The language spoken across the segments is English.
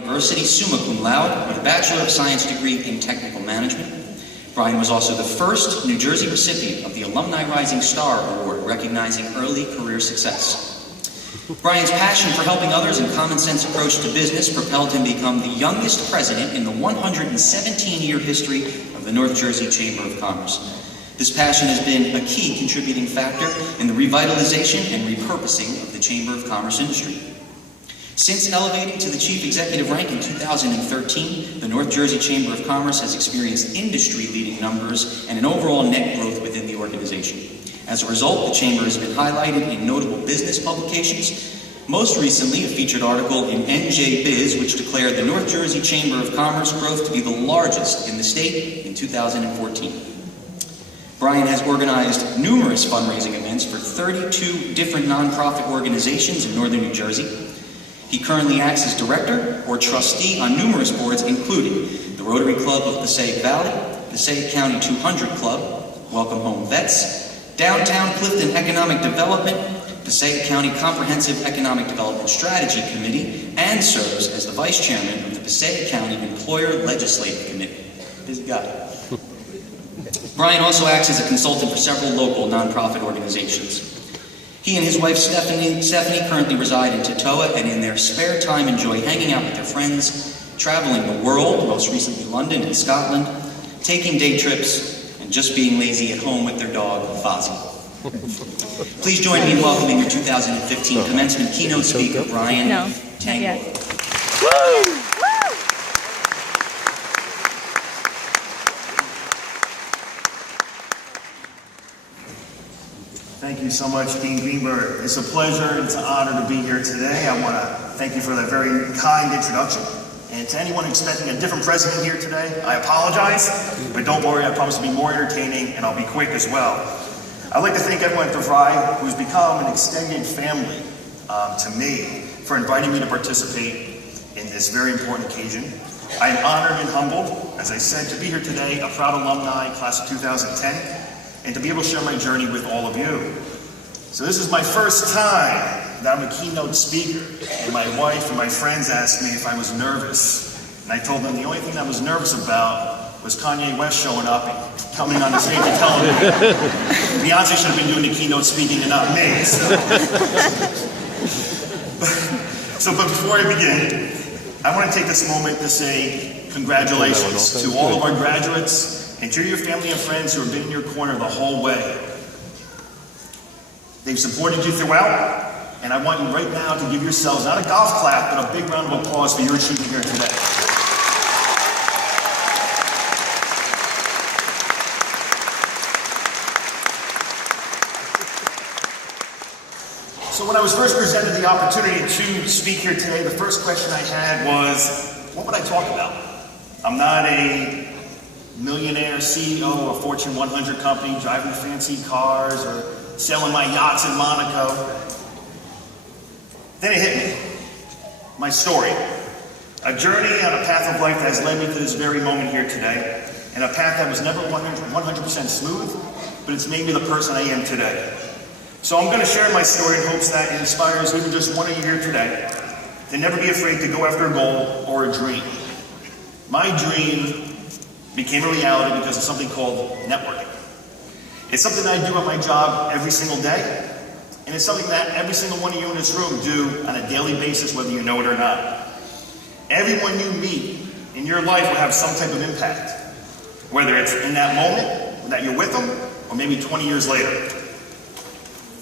University, summa cum laude, with a Bachelor of Science degree in Technical Management. Brian was also the first New Jersey recipient of the Alumni Rising Star Award, recognizing early career success. Brian's passion for helping others and common sense approach to business propelled him to become the youngest president in the 117-year history of the North Jersey Chamber of Commerce. This passion has been a key contributing factor in the revitalization and repurposing of the Chamber of Commerce industry. Since elevating to the chief executive rank in 2013, the North Jersey Chamber of Commerce has experienced industry-leading numbers and an overall net growth within the organization. As a result, the Chamber has been highlighted in notable business publications, most recently a featured article in NJ Biz, which declared the North Jersey Chamber of Commerce growth to be the largest in the state in 2014. Brian has organized numerous fundraising events for 32 different nonprofit organizations in northern New Jersey. He currently acts as director or trustee on numerous boards, including the Rotary Club of Passaic Valley, Passaic County 200 Club, Welcome Home Vets, Downtown Clifton Economic Development, Passaic County Comprehensive Economic Development Strategy Committee, and serves as the vice chairman of the Passaic County Employer Legislative Committee. Busy guy. Brian also acts as a consultant for several local nonprofit organizations. He and his wife Stephanie currently reside in Tatoa, and in their spare time enjoy hanging out with their friends, traveling the world, most recently London and Scotland, taking day trips, and just being lazy at home with their dog, Fozzie. Please join me in welcoming your 2015 commencement keynote speaker, Brian Tangora. Woo! Thank you so much, Dean Greenberg. It's a pleasure, it's an honor to be here today. I want to thank you for that very kind introduction. And to anyone expecting a different president here today, I apologize, but don't worry, I promise to be more entertaining, and I'll be quick as well. I'd like to thank everyone at DeVry who's become an extended family to me for inviting me to participate in this very important occasion. I am honored and humbled, as I said, to be here today, a proud alumni, class of 2010, and to be able to share my journey with all of you. So this is my first time that I'm a keynote speaker, and my wife and my friends asked me if I was nervous. And I told them the only thing I was nervous about was Kanye West showing up and coming on the stage and telling me Beyonce should have been doing the keynote speaking and not me. But before I begin, I want to take this moment to say congratulations to all of our graduates and to your family and friends who have been in your corner the whole way. They've supported you throughout, and I want you right now to give yourselves not a golf clap, but a big round of applause for your achievement here today. So when I was first presented the opportunity to speak here today, the first question I had was, what would I talk about? I'm not a millionaire CEO of a Fortune 100 company, driving fancy cars or selling my yachts in Monaco. Then it hit me. My story. A journey on a path of life that has led me to this very moment here today, and a path that was never 100% smooth, but it's made me the person I am today. So I'm going to share my story in hopes that it inspires even just one of you here today to never be afraid to go after a goal or a dream. My dream became a reality because of something called networking. It's something that I do at my job every single day, and it's something that every single one of you in this room do on a daily basis, whether you know it or not. Everyone you meet in your life will have some type of impact, whether it's in that moment that you're with them, or maybe 20 years later.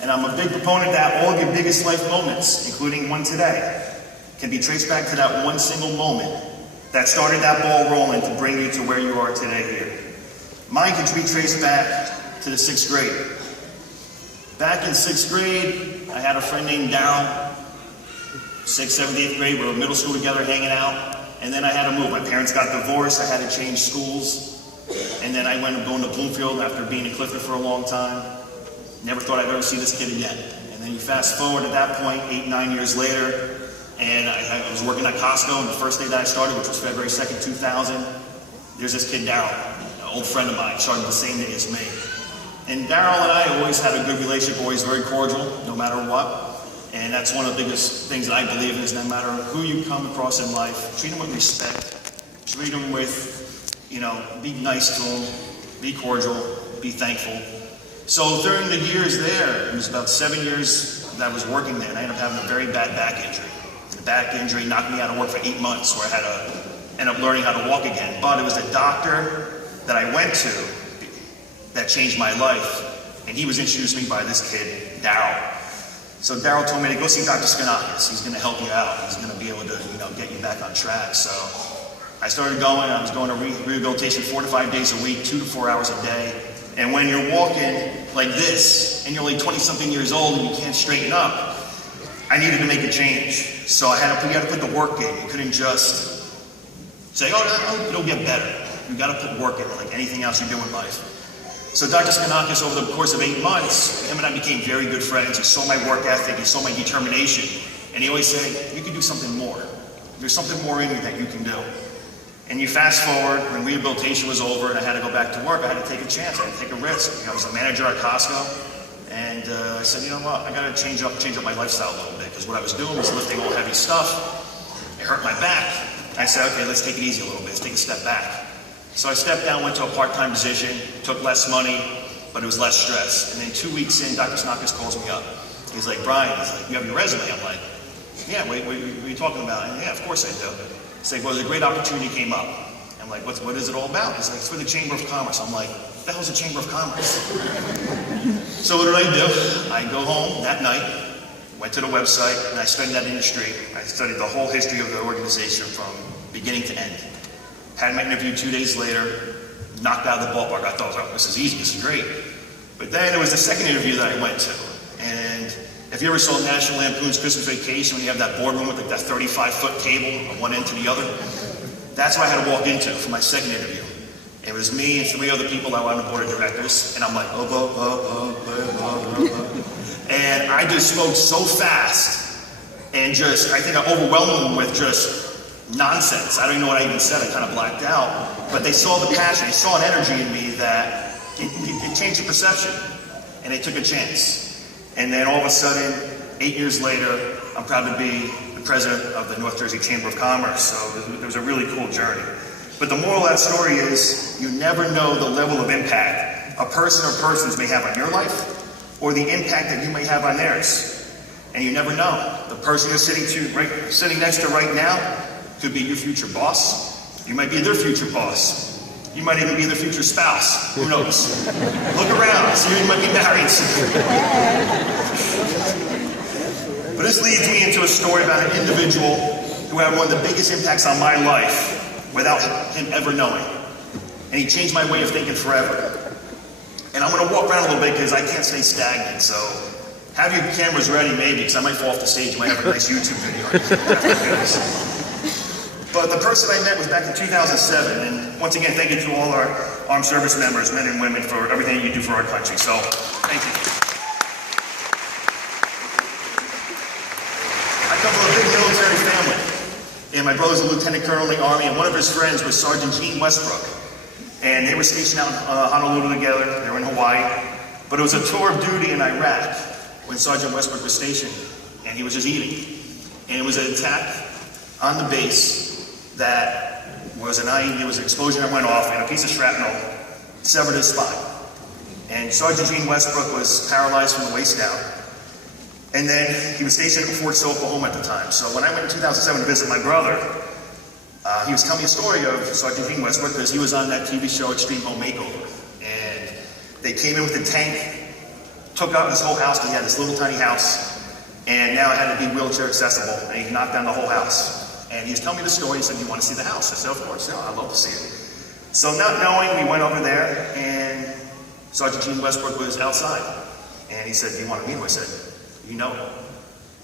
And I'm a big proponent that all of your biggest life moments, including one today, can be traced back to that one single moment that started that ball rolling to bring you to where you are today here. Mine can be traced back to the 6th grade. Back in 6th grade, I had a friend named Daryl. 6th, 7th, 8th grade, we were in middle school together hanging out. And then I had to move. My parents got divorced, I had to change schools. And then I went going to Bloomfield after being in Clifton for a long time. Never thought I'd ever see this kid again. And then you fast forward at that point, 8, 9 years later, and I was working at Costco, and the first day that I started, which was February 2nd, 2000, there's this kid, Daryl, an old friend of mine, started the same day as me. And Daryl and I always had a good relationship, always very cordial, no matter what. And that's one of the biggest things that I believe in, is no matter who you come across in life, treat them with respect, treat them with, be nice to them, be cordial, be thankful. So during the years there, it was about 7 years that I was working there, and I ended up having a very bad back injury. The back injury knocked me out of work for 8 months, where I had to end up learning how to walk again. But it was the doctor that I went to that changed my life, and he was introduced to me by this kid, Daryl. So Daryl told me to go see Dr. Skanakis. He's going to help you out. He's going to be able to, get you back on track. So I started going. I was going to rehabilitation 4 to 5 days a week, 2 to 4 hours a day. And when you're walking like this, and you're like 20-something years old and you can't straighten up, I needed to make a change. So you had to put the work in. You couldn't just say, oh, it'll get better. You got to put work in, like anything else you do in life. So Dr. Skanakis, over the course of 8 months, him and I became very good friends. He saw my work ethic, he saw my determination, and he always said, you can do something more. There's something more in you that you can do. And you fast forward, when rehabilitation was over and I had to go back to work, I had to take a chance, I had to take a risk. I was a manager at Costco, and I said, you know what, I got to change up my lifestyle a little bit, because what I was doing was lifting all heavy stuff. It hurt my back. I said, okay, let's take it easy a little bit, let's take a step back. So I stepped down, went to a part-time position, took less money, but it was less stress. And then 2 weeks in, Dr. Skanakis calls me up. He's like, Brian, you have your resume? I'm like, yeah, what are you talking about? And yeah, of course I do. He's like, well, there's a great opportunity came up. I'm like, what is it all about? He's like, it's for the Chamber of Commerce. I'm like, what the hell's the Chamber of Commerce? So what did I do? I go home that night, went to the website, and I studied that industry. I studied the whole history of the organization from beginning to end. Had my interview 2 days later, knocked out of the ballpark. I thought, oh, this is easy, this is great. But then there was the second interview that I went to. And if you ever saw National Lampoon's Christmas Vacation, when you have that boardroom with like that 35-foot table from one end to the other, that's what I had to walk into for my second interview. It was me and 3 other people that were on the board of directors, and I'm like, and I just spoke so fast, and I think I overwhelmed them with just nonsense. I don't even know what I even said. I kind of blacked out. But they saw the passion. They saw an energy in me that it changed the perception. And they took a chance. And then all of a sudden, 8 years later, I'm proud to be the president of the North Jersey Chamber of Commerce. So it was a really cool journey. But the moral of that story is, you never know the level of impact a person or persons may have on your life, or the impact that you may have on theirs. And you never know. The person you're sitting next to right now could be your future boss. You might be their future boss. You might even be their future spouse. Who knows? Look around, see who you might be married to. But this leads me into a story about an individual who had one of the biggest impacts on my life without him ever knowing. And he changed my way of thinking forever. And I'm going to walk around a little bit because I can't stay stagnant. So have your cameras ready maybe, because I might fall off the stage. You might have a nice YouTube video. But the person I met was back in 2007, and once again, thank you to all our armed service members, men and women, for everything you do for our country. So, thank you. I come from a big military family, and my brother's a lieutenant colonel in the Army, and one of his friends was Sergeant Gene Westbrook. And they were stationed out in Honolulu together. They were in Hawaii. But it was a tour of duty in Iraq when Sergeant Westbrook was stationed, and he was just eating. And it was an attack on the base that was it was an explosion that went off, and a piece of shrapnel severed his spine. And Sergeant Gene Westbrook was paralyzed from the waist down. And then he was stationed at Fort Sill, Oklahoma at the time. So when I went in 2007 to visit my brother, he was telling me a story of Sergeant Gene Westbrook because he was on that TV show Extreme Home Makeover. And they came in with a tank, took out his whole house, because he had this little tiny house, and now it had to be wheelchair accessible, and he knocked down the whole house. And he was telling me the story. He said, "You want to see the house?" I said, "Of course, yeah, I'd love to see it." So not knowing, we went over there, and Sergeant Gene Westbrook was outside. And he said, "Do you want to meet him?" I said, "You know him."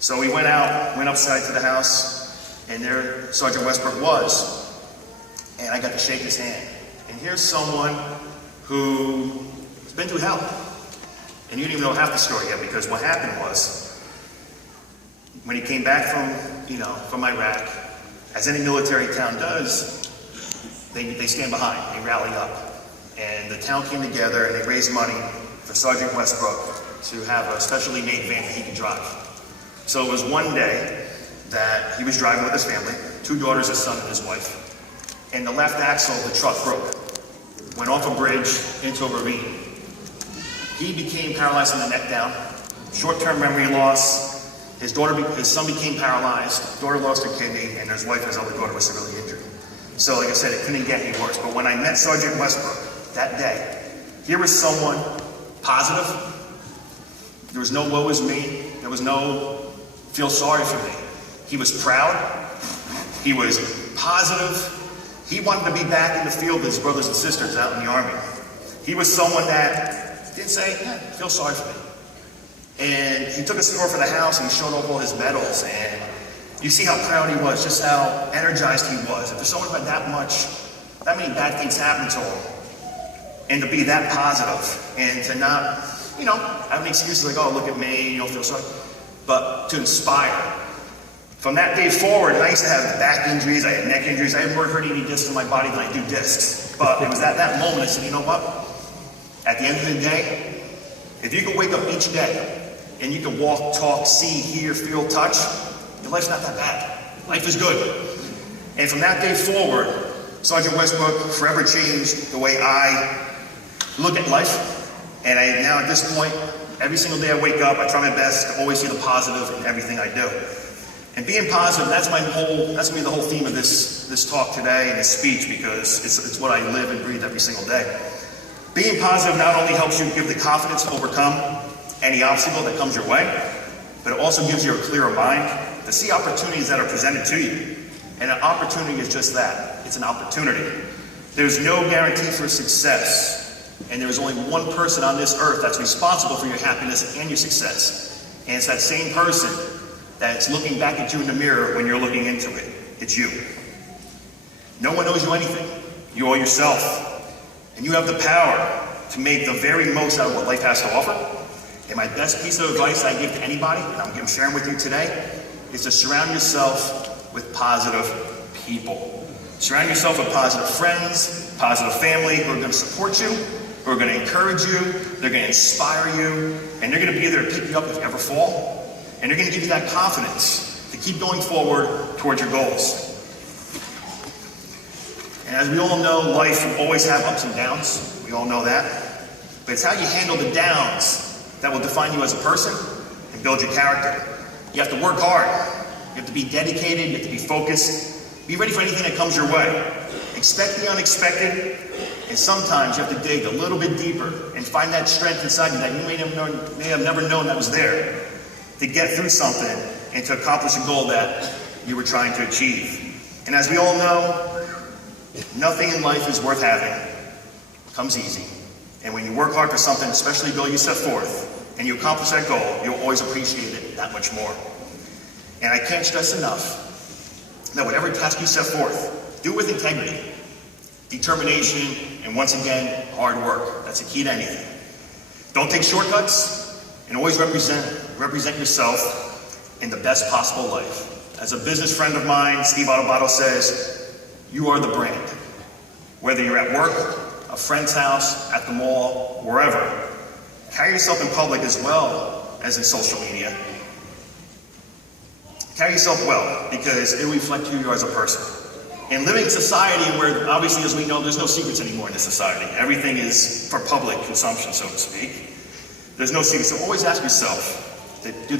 So we went upside to the house, and there Sergeant Westbrook was. And I got to shake his hand. And here's someone who's been through hell. And you don't even know half the story yet, because what happened was, when he came back from Iraq, as any military town does, they stand behind, they rally up. And the town came together and they raised money for Sergeant Westbrook to have a specially made van that he could drive So it was one day that he was driving with his family, 2 daughters, his son, and his wife, and the left axle of the truck broke. Went off a bridge into a ravine. He became paralyzed from the neck down, short-term memory loss. His son became paralyzed, daughter lost her kidney, and his wife, his other daughter, was severely injured. So like I said, it couldn't get any worse. But when I met Sergeant Westbrook that day, here was someone positive. There was no woe is me. There was no feel sorry for me. He was proud. He was positive. He wanted to be back in the field with his brothers and sisters out in the Army. He was someone that didn't say, yeah, feel sorry for me. And he took us over for the house and he showed off all his medals. And you see how proud he was, just how energized he was. If there's someone who had that many bad things happen to him, and to be that positive, and to not, have any excuses like, oh, look at me, you don't feel sorry, but to inspire. From that day forward, I used to have back injuries, I had neck injuries, I had more hurt any discs in my body than I do discs. But it was at that moment I said, you know what? At the end of the day, if you can wake up each day and you can walk, talk, see, hear, feel, touch, your life's not that bad. Life is good. And from that day forward, Sergeant Westbrook forever changed the way I look at life. And now at this point, every single day I wake up, I try my best to always see the positive in everything I do. And being positive, that's going to be the whole theme of this talk today and this speech, because it's what I live and breathe every single day. Being positive not only helps you give the confidence to overcome any obstacle that comes your way, but it also gives you a clearer mind to see opportunities that are presented to you. And an opportunity is just that. It's an opportunity. There's no guarantee for success. And there's only one person on this earth that's responsible for your happiness and your success. And it's that same person that's looking back at you in the mirror when you're looking into it. It's you. No one owes you anything. You owe yourself. And you have the power to make the very most out of what life has to offer. And my best piece of advice I give to anybody, and I'm sharing with you today, is to surround yourself with positive people. Surround yourself with positive friends, positive family who are going to support you, who are going to encourage you, they're going to inspire you, and they're going to be there to pick you up if you ever fall. And they're going to give you that confidence to keep going forward towards your goals. And as we all know, life will always have ups and downs. We all know that. But it's how you handle the downs that will define you as a person and build your character. You have to work hard. You have to be dedicated. You have to be focused. Be ready for anything that comes your way. Expect the unexpected. And sometimes you have to dig a little bit deeper and find that strength inside you that you may have never known that was there, to get through something and to accomplish a goal that you were trying to achieve. And as we all know, nothing in life is worth having. It comes easy. And when you work hard for something, especially a goal you set forth, and you accomplish that goal, you'll always appreciate it that much more. And I can't stress enough that whatever task you set forth, do it with integrity, determination, and once again, hard work. That's the key to anything. Don't take shortcuts, and always represent yourself in the best possible life. As a business friend of mine, Steve Autobato, says, you are the brand. Whether you're at work, a friend's house, at the mall, wherever, carry yourself in public as well as in social media. Carry yourself well, because it will reflect who you are as a person. And living in society where, obviously, as we know, there's no secrets anymore in this society. Everything is for public consumption, so to speak. There's no secrets. So always ask yourself, do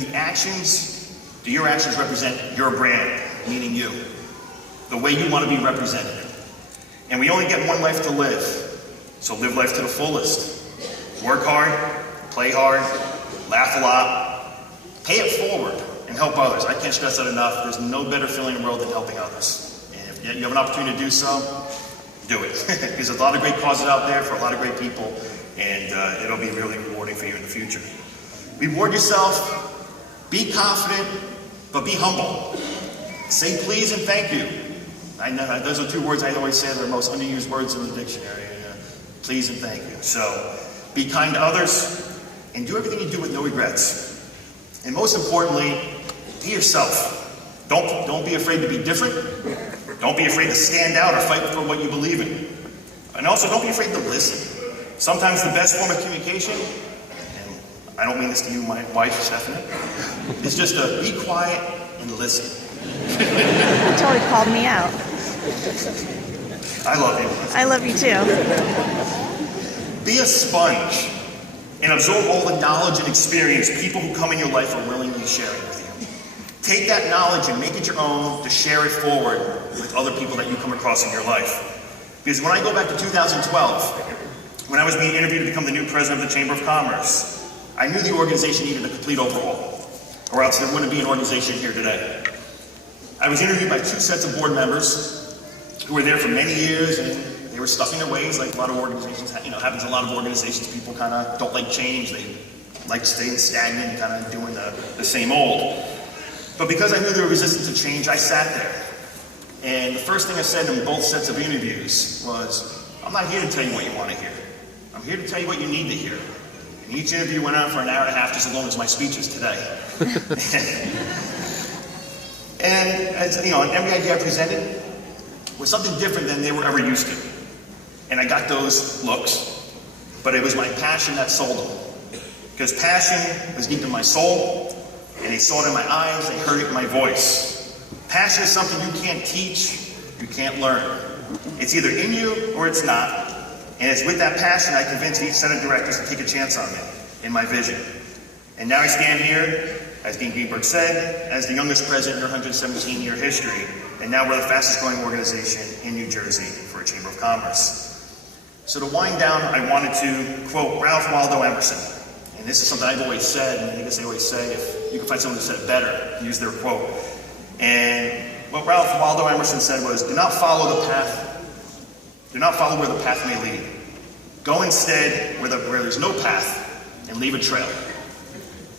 your actions represent your brand, meaning you? The way you want to be represented. And we only get one life to live, so live life to the fullest. Work hard, play hard, laugh a lot, pay it forward, and help others. I can't stress that enough. There's no better feeling in the world than helping others. And if you have an opportunity to do so, do it. Because there's a lot of great causes out there for a lot of great people, and it'll be really rewarding for you in the future. Reward yourself, be confident, but be humble. Say please and thank you. I know those are 2 words I always say that are the most underused words in the dictionary. Please and thank you. So be kind to others and do everything you do with no regrets. And most importantly, be yourself. Don't be afraid to be different. Don't be afraid to stand out or fight for what you believe in. And also don't be afraid to listen. Sometimes the best form of communication, and I don't mean this to you, my wife, Stephanie, is just to be quiet and listen. You totally called me out. I love you. I love you too. Be a sponge and absorb all the knowledge and experience people who come in your life are willingly sharing with you. Take that knowledge and make it your own to share it forward with other people that you come across in your life. Because when I go back to 2012, when I was being interviewed to become the new president of the Chamber of Commerce, I knew the organization needed a complete overhaul, or else there wouldn't be an organization here today. I was interviewed by 2 sets of board members who were there for many years, and they were stuck in their ways, like a lot of organizations, happens in a lot of organizations. People kind of don't like change. They like staying stagnant and kind of doing the same old. But because I knew they were resistant to change, I sat there. And the first thing I said in both sets of interviews was, I'm not here to tell you what you want to hear. I'm here to tell you what you need to hear. And each interview went on for an hour and a half, just as long as my speech is today. And as you know, every idea I presented was something different than they were ever used to. And I got those looks, but it was my passion that sold them. Because passion was deep in my soul, and they saw it in my eyes, they heard it in my voice. Passion is something you can't teach, you can't learn. It's either in you or it's not. And it's with that passion I convinced each set of directors to take a chance on me in my vision. And now I stand here, as Dean Greenberg said, as the youngest president in our 117-year history. And now we're the fastest growing organization in New Jersey for a Chamber of Commerce. So to wind down, I wanted to quote Ralph Waldo Emerson. And this is something I've always said, and I guess they always say, if you can find someone who said it better, use their quote. And what Ralph Waldo Emerson said was, do not follow the path. Do not follow where the path may lead. Go instead where there's no path and leave a trail.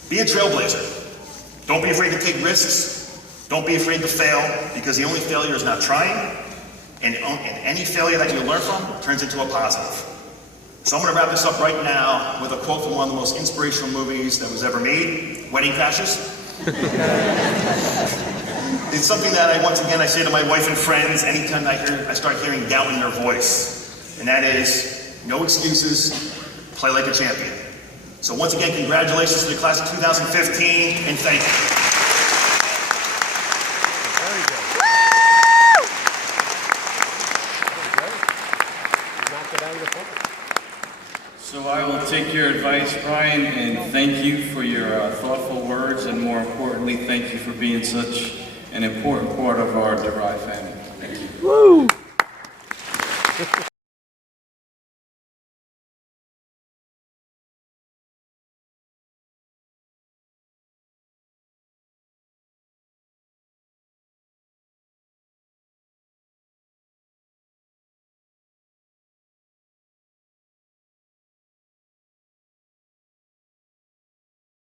Be a trailblazer. Don't be afraid to take risks. Don't be afraid to fail, because the only failure is not trying, and any failure that you learn from turns into a positive. So I'm going to wrap this up right now with a quote from one of the most inspirational movies that was ever made, Wedding Crashers. It's something that once again I say to my wife and friends anytime I start hearing doubt in their voice, and that is, no excuses, play like a champion. So once again, congratulations to the class of 2015, and thank you. Very good. Woo! Knocked it out of the park. So I will take your advice, Brian, and thank you for your thoughtful words, and more importantly, thank you for being such an important part of our DeVry family. Thank you. Woo!